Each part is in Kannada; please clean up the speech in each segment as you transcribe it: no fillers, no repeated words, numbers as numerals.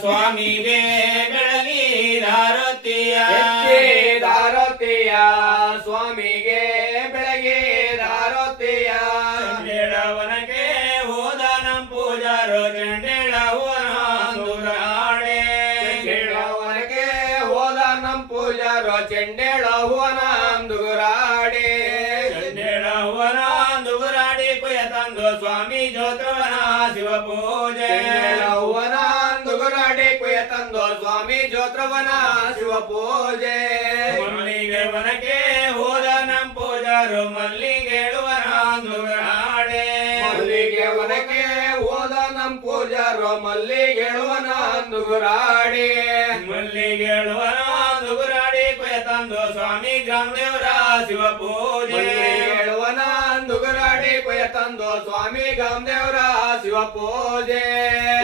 ಸ್ವಾಮಿಗೆ ಬೆಳಗಿದಾರತಿಯ ದಾರತಿಯ ಸ್ವಾಮಿಗೆ ಬೆಳಗಿದಾರತಿಯ ಚಂಡೇಳವನಕ್ಕೆ ಹೋದ ನಂ ಪೂಜಾರು ಚಂಡೇಳವನಾಡೆ ಚಂಡೇಳವನಕ್ಕೆ ಹೋದ ನಂ ಪೂಜಾರು ಚಂಡೇಳವನಾಂದುರಾಡೆ ಚಂಡೇಳವನಾಂದುರಾಡಿ ಕುಯ ತಂದು ಸ್ವಾಮಿ ಜೋತ್ರವನ ಶಿವ ಪೂಜೆ ಂದುಗುರಾಡಿ ಕುಯ ತಂದು ಸ್ವಾಮಿ ಜೋತ್ರವನ ಶಿವ ಪೂಜೆ ಮಲ್ಲಿಗೆ ವನಕ್ಕೆ ಹೋದ ನಂ ಪೂಜಾರು ಮಲ್ಲಿಗೆಳುವನಾಂದುರಾಡೆ ಮಲ್ಲಿಗೆ ವನಕ್ಕೆ ಹೋದ ನಂ ಪೂಜಾರು ಮಲ್ಲಿಗೆಳುವನಾಂದುಗುರಾಡಿ ಮಲ್ಲಿಗೆಳುವನಾಂದುರಾಡಿ ಕುಯ ತಂದು ಸ್ವಾಮಿ ಗ್ರಾಮದೇವರ ಶಿವ ಪೂಜೆ ಹೇಳುವನಾಂದುಗುರಾಡಿ ಕುಯ ತಂದು ಸ್ವಾಮಿ ಗಾಮದೇವರ ಶಿವ ಪೂಜೆ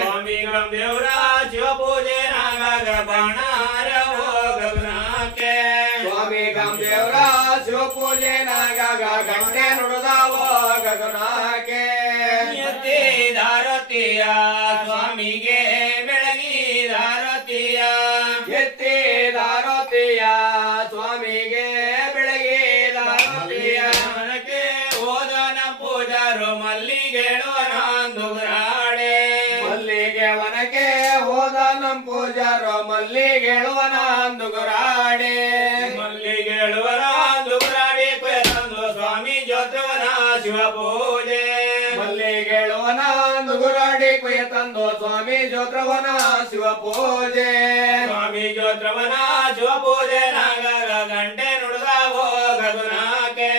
ಸ್ವಾಮಿ ಗ್ರಾಮದೇವರ ಶಿವ ಪೂಜೆ ನಾಗಾಗ ಬಾಣಾರ ಹೋಗನಾಕೆ ಸ್ವಾಮಿ ಗಾಮದೇವರ ಶಿವ ಪೂಜೆ ನಾಗಾಗ ಗಂಟೆ ನುಡಿದಾವ ಗಗನಾಕೆ ಎತ್ತಿದಾರತಿಯ ಸ್ವಾಮಿಗೆ ಬೆಳಗಿದಾರತಿಯ ಎತ್ತಿದಾರತಿಯ ಸ್ವಾಮಿಗೆ ಬೆಳಗಿದಾರತಿಯ ಮನಕ್ಕೆ ಹೋದನ ಪೂಜಾರು ಮಲ್ಲಿಗೆಳುವನಾಂದುರಾಡೆ ಮಲ್ಲಿಗೆ ವನಕ್ಕೆ ಹೋದ ನಂ ಪೂಜಾರು ಮಲ್ಲಿಗೆಳುವನಾಂದುಗುರಾಡೆ ಮಲ್ಲಿಗೆಳುವನಾಂದುರಾಡಿ ಕುಯ ತಂದು ಸ್ವಾಮಿ ಜೋತ್ರವನ ಶಿವ ಪೂಜೆ ಮಲ್ಲಿಗೆಳುವನಾಂದುಗುರಾಡಿ ಕುಯ ತಂದು ಸ್ವಾಮಿ ಜೋತ್ರವನ ಶಿವ ಪೂಜೆ ಸ್ವಾಮಿ ಜೋತ್ರವನ ಶಿವ ಪೂಜೆ ನಾಗಾಗ ಗಂಟೆ ನುಡಿದಾವೋ ಗಗನಾಕೆ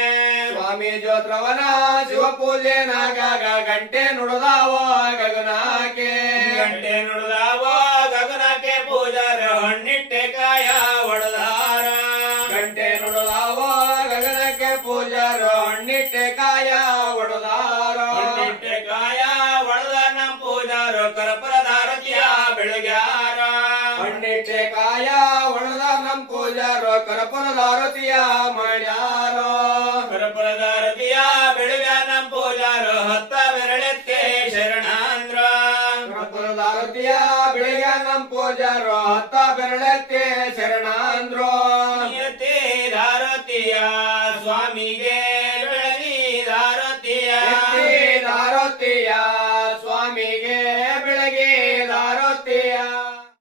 ಸ್ವಾಮಿ ಜೋತ್ರವನ ಶಿವ ಪೂಜೆ ನಾಗಾಗ ಗಂಟೆ ನುಡಿದಾವ ಗಗನಾಕೆ ಗಂಟೆ ನುಡಿದಾವೋ ಗಗನಕ್ಕೆ ಪೂಜಾರ ಹಣ್ಣಿಟ್ಟೆ ಕಾಯ ಒಡದಾರ ಗಂಟೆ ನುಡಿದಾವ ಗಗನಕ್ಕೆ ಪೂಜಾರ ಹಣ್ಣಿಟ್ಟೆ ಕಾಯ ಒಡದಾರ ಹಣ್ಣಿಟ್ಟೆ ಕಾಯ ಒಡದ ನಂ ಪೂಜಾರು ಕರ್ಪರದಾರತಿಯ ಬೆಳಗ್ಯಾರ ಹಣ್ಣಿಟ್ಟೆ ಕಾಯ ಒಡದ ನಂ ಪೂಜಾರ ಕರ್ಪೂರದಾರತಿಯ ಮಾಡ್ಯಾರ ಕರ್ಪರದಾರತಿಯ ಬೆಳಗ ನಂ ಪೂಜಾರು ಹತ್ತ ಬೆರಳೆತ್ತೆ ಶರಣಾಂದ್ರ ಕರ್ಪೂರದಾರತಿಯ ಬೆಳಿಗ್ಗೆ ನಂ ಪೂಜಾರ ಹತ್ತ ಬೆರಳೆತ್ತೆ ಶರಣಾಂದ್ರು